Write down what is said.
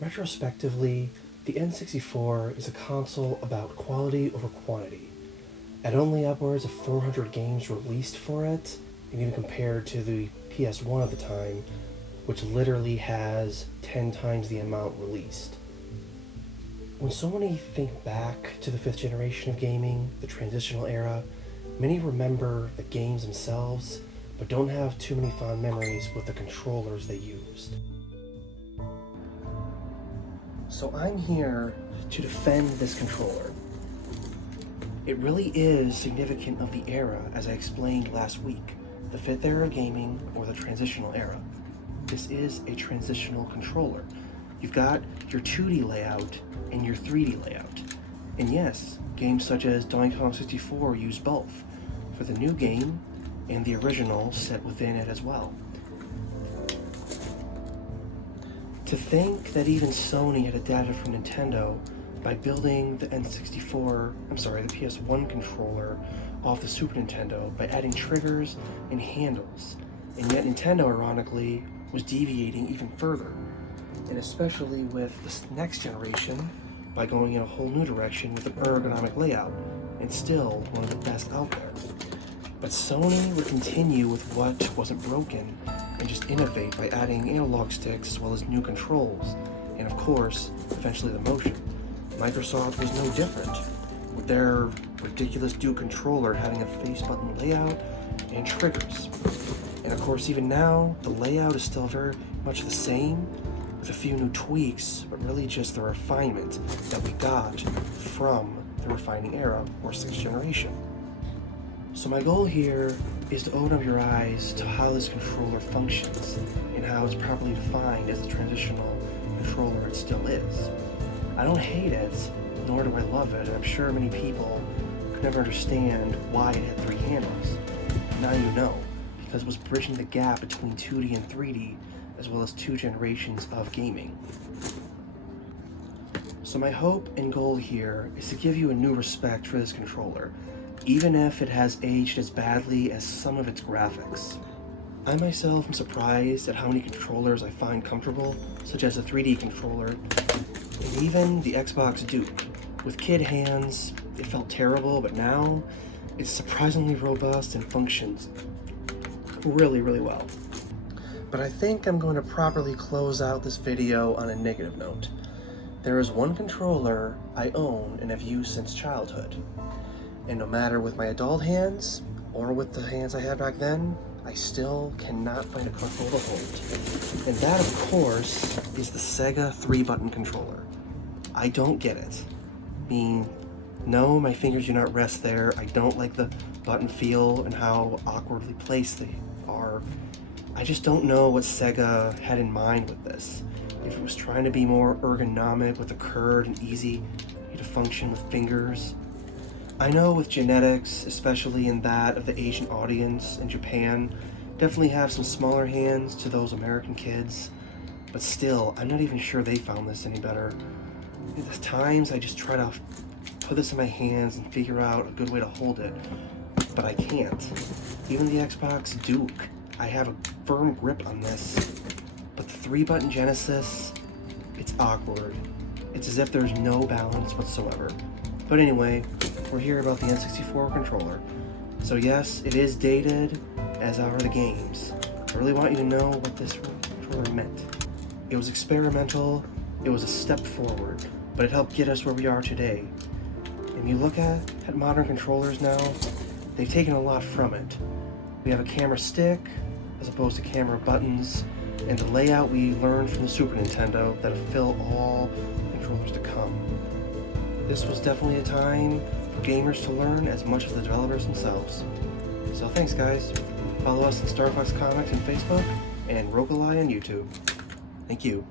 Retrospectively, the N64 is a console about quality over quantity. At only upwards of 400 games released for it, and even compared to the PS1 at the time, which literally has 10 times the amount released. When so many think back to the 5th generation of gaming, the transitional era, many remember the games themselves, but don't have too many fond memories with the controllers they used. So I'm here to defend this controller. It really is significant of the era, as I explained last week, the 5th era of gaming or the transitional era. This is a transitional controller. You've got your 2D layout and your 3D layout. And yes, games such as Donkey Kong 64 use both, for the new game and the original set within it as well. To think that even Sony had adapted from Nintendo by building the PS1 controller off the Super Nintendo by adding triggers and handles, and yet Nintendo, ironically, was deviating even further, and especially with this next generation by going in a whole new direction with an ergonomic layout, and still one of the best out there. But Sony would continue with what wasn't broken and just innovate by adding analog sticks as well as new controls, and of course, eventually the motion. Microsoft was no different, with their ridiculous Duke controller having a face button layout and triggers. And of course, even now, the layout is still very much the same, with a few new tweaks, but really just the refinement that we got from the refining era, or 6th generation. So my goal here is to open up your eyes to how this controller functions, and how it's properly defined as the transitional controller it still is. I don't hate it, nor do I love it, and I'm sure many people could never understand why it had 3 handles. Now you know, because it was bridging the gap between 2D and 3D, as well as 2 generations of gaming. So my hope and goal here is to give you a new respect for this controller, even if it has aged as badly as some of its graphics. I myself am surprised at how many controllers I find comfortable, such as the 3D controller, and even the Xbox Duke. With kid hands, it felt terrible, but now it's surprisingly robust and functions really, really well. But I think I'm going to properly close out this video on a negative note. There is one controller I own and have used since childhood. And no matter with my adult hands, or with the hands I had back then, I still cannot find a control to hold. And that, of course, is the Sega 3-button controller. I don't get it. I mean, no, my fingers do not rest there. I don't like the button feel and how awkwardly placed they are. I just don't know what Sega had in mind with this. If it was trying to be more ergonomic with a curved and easy to function with fingers. I know with genetics, especially in that of the Asian audience in Japan, definitely have some smaller hands to those American kids, but still, I'm not even sure they found this any better. At times, I just try to put this in my hands and figure out a good way to hold it, but I can't. Even the Xbox Duke, I have a firm grip on this, but the 3-button Genesis, it's awkward. It's as if there's no balance whatsoever. But anyway, we're here about the N64 controller. So yes, it is dated, as are the games. I really want you to know what this controller meant. It was experimental, it was a step forward, but it helped get us where we are today. And you look at modern controllers now, they've taken a lot from it. We have a camera stick, as opposed to camera buttons, and the layout we learned from the Super Nintendo that'll fill all controllers to come. This was definitely a time for gamers to learn as much as the developers themselves. So thanks guys. Follow us on Star Fox Comics on Facebook and Roguelike on YouTube. Thank you.